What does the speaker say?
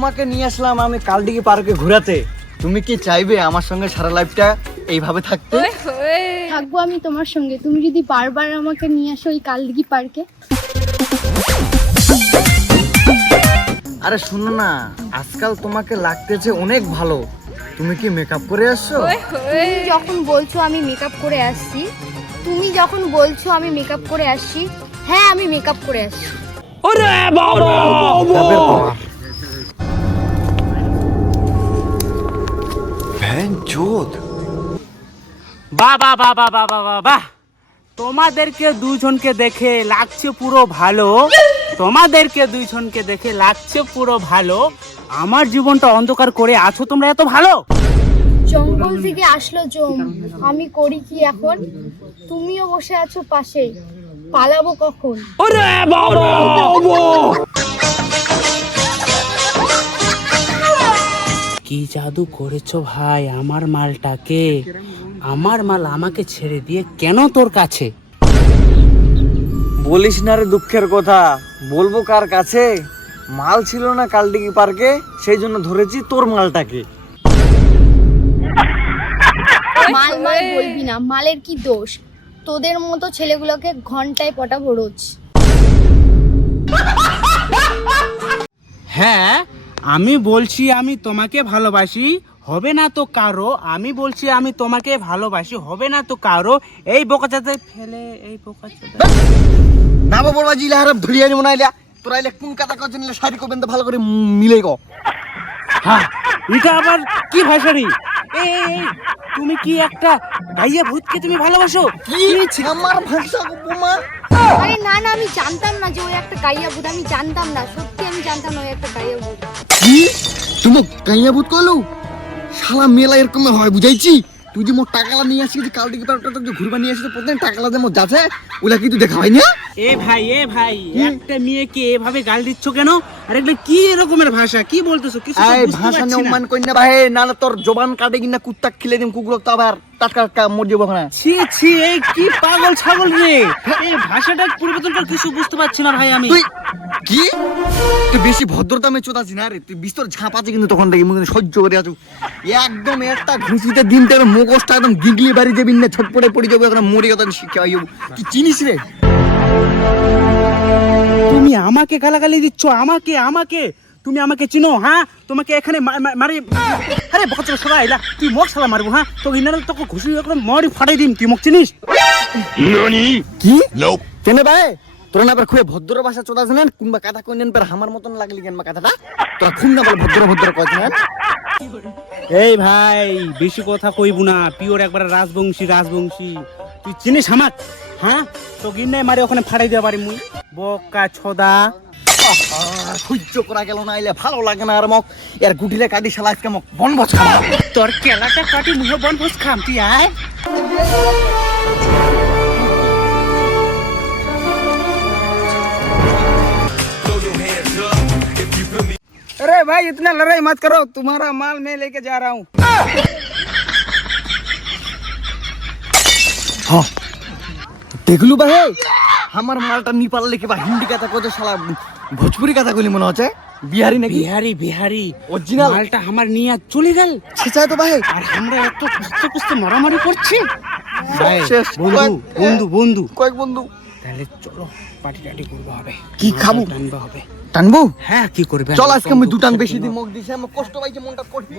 তোমাকে নিয়ে আসলাম আমি কালদিঘি পার্কে ঘোরাতে। তুমি কি চাইবে আমার সঙ্গে সারা লাইফটা এইভাবে থাকতে? থাকবো আমি তোমার সঙ্গে, তুমি যদি বারবার আমাকে নিয়ে আসো ওই কালদিঘি পার্কে। আরে শোনো না, আজকাল তোমাকে লাগতেছে অনেক ভালো। তুমি কি মেকআপ করে আসছো? তুমি যখন বলছো আমি মেকআপ করে আসছি, হ্যাঁ আমি মেকআপ করে আসছি। বাহ বাহ বাহ বাহ বাহ বাহ বাহ বাহ, তোমাদেরকে দুজনকে দেখে লাগছে পুরো ভালো। আমার জীবনটা অন্ধকার করে আছো তোমরা এত ভালো। জঙ্গল থেকে আসলো জম, আমি করি কি এখন? তুমিও বসে আছো পাশে, পালাবো কখন? কি জাদু করেছো ভাই আমার মালটাকে? আমার মাল আমাকে ছেড়ে দিয়ে কেন তোর কাছে? বলিস না রে দুঃখের কথা, বলবো কার কাছে? মাল ছিল না কালদিঘি পার্কে, সেই জন্য ধরেছি তোর মালটাকে। মাল মাল বলবি না, মালের কি দোষ? তোদের মতো ছেলেগুলোকে ঘন্টায় পটাবো রোজ। হ্যাঁ আমি বলছি আমি তোমাকে ভালোবাসি, হবে না তো কারো। আমি বলছি আমি তোমাকে ভালোবাসি, হবে না তো কারো। এই বোকাচাতে ফেলে, এই বোকাচাতে না বাবা জিলা হারাম ধরিয়ে আনি মনে আইলা তোরা আইলে কোন কথা কচ্ছে নিলে শাড়ি করবেন তো ভালো করে মিলে গো। হ্যাঁ এটা আবার কি ভাষারি? এই তুমি কি একটা গাইয়া ভূতকে তুমি ভালোবাসো? কি আমার ভাষা গো বোমা? আরে না না, আমি জানতাম না যে ওই একটা কাইয়া ভূত, আমি জানতাম না, সত্যি আমি জানতাম না ওই একটা কাইয়া ভূত। কি তুমি কাইয়া ভূত কইলো? শালা মেলা এরকম হয় বুঝাইছি। তুই যে মোর টাকালা নিয়ে আসছিস যে কালদিঘি পার্কটা যে ঘুরবা নিয়ে আসছিস, প্রতিদিন টাকালা যে মোর যাচ্ছে ওলা কি তুই দেখা হয় না? এ ভাই একটা মেয়েকে এভাবে গাল দিচ্ছ কেন? আর এগুলো কি রকমের ভাষা? কি বলতেছো? কিছু তো এই বুঝতে ভাষা পারছি নিয়ে না। অপমান কইন না ভাই, নালে তোর জবান কাটে কিনা কুত্তা খিলে দিম, কুকুর তো আবার টাটকা মর যাবো না। ছি ছি, এই কি পাগল ছাগল রে! এই ভাষাটা পরিবর্তন কর, কিছু বুঝতে পারছি না ভাই আমি। তুই কি তুই বেশি ভদ্রতা মে চোদাছিস না রে, তুই বিস্তর ঝাঁপাচ্ছে কিন্তু তখন থেকে মুখে সহ্য করে আছো। একদম একটা ঘুষিতে দিনতে মুখোশটা একদম গিগলি বাড়ি যাবি না, ছটপটে পড়ে যাবো, এখন মরে কথা শিক্ষা হইব। তুই চিনিস রে? তুমি আমাকে গালাগালি দিচ্ছ? আমাকে তুমি আমাকে চিনো? হ্যাঁ তোমাকে এখানে মারি। আরে বকচা সরা এলা, তুই মোক শালা মারবো? হ্যাঁ তো ইনারে তোকে ঘুষি করে মরি ফাটাই দিম। তুই মোক চিনিস? কি কেন ভাই তোরা না খুব ভদ্র ভাষা চোদাছ না, কোনবা কথা কই নেন পর আমার মতন লাগলি কেন কথাটা? তোরা খুব না বল ভদ্র কইছ না। এই ভাই বেশি কথা কইবু না, পিওর একবার রাজবংশী। তুই চিনিস আমাক? হ্যাঁ তো গিন্নাই মারি ওখানে ফাটাই দেওয়া পারি মুই। বকা ছদা সহ্য করা গেল না, আইলে ভালো লাগে না আর মক এর গুটিলে কাটি শালা আজকে মক বনভোজ খাওয়া। তোর কেলাটা কাটি মুহে বনভোজ খাম। তুই আয়। अरे भाई इतना लड़ाई मत करो, तुम्हारा माल मैं लेके जा रहा हूँ। হ্যাঁ দেখলু ভাই আমার মালটা নিপাল লিখে বা হিন্দি কথা কইছে, শালা ভোজপুরি কথা কইলি মনে হচ্ছে। বিহারি নাকি? বিহারি অরিজিনাল মালটা আমার নিয়ে চলে গেল। ছেঁচায় তো ভাই। আর আমরা এত কুস্তে মারামারি করছি। শেষ। বন্ধু কয়েক বন্ধু তাহলে চলো পার্টি টাটি করতে হবে। কি খাবো? টানবা হবে। টানবো? হ্যাঁ কি করবে? চল আজকে আমি দুটান বেশি দিই, মগ দিছে আমার কষ্ট পাইছে মনটা করবি।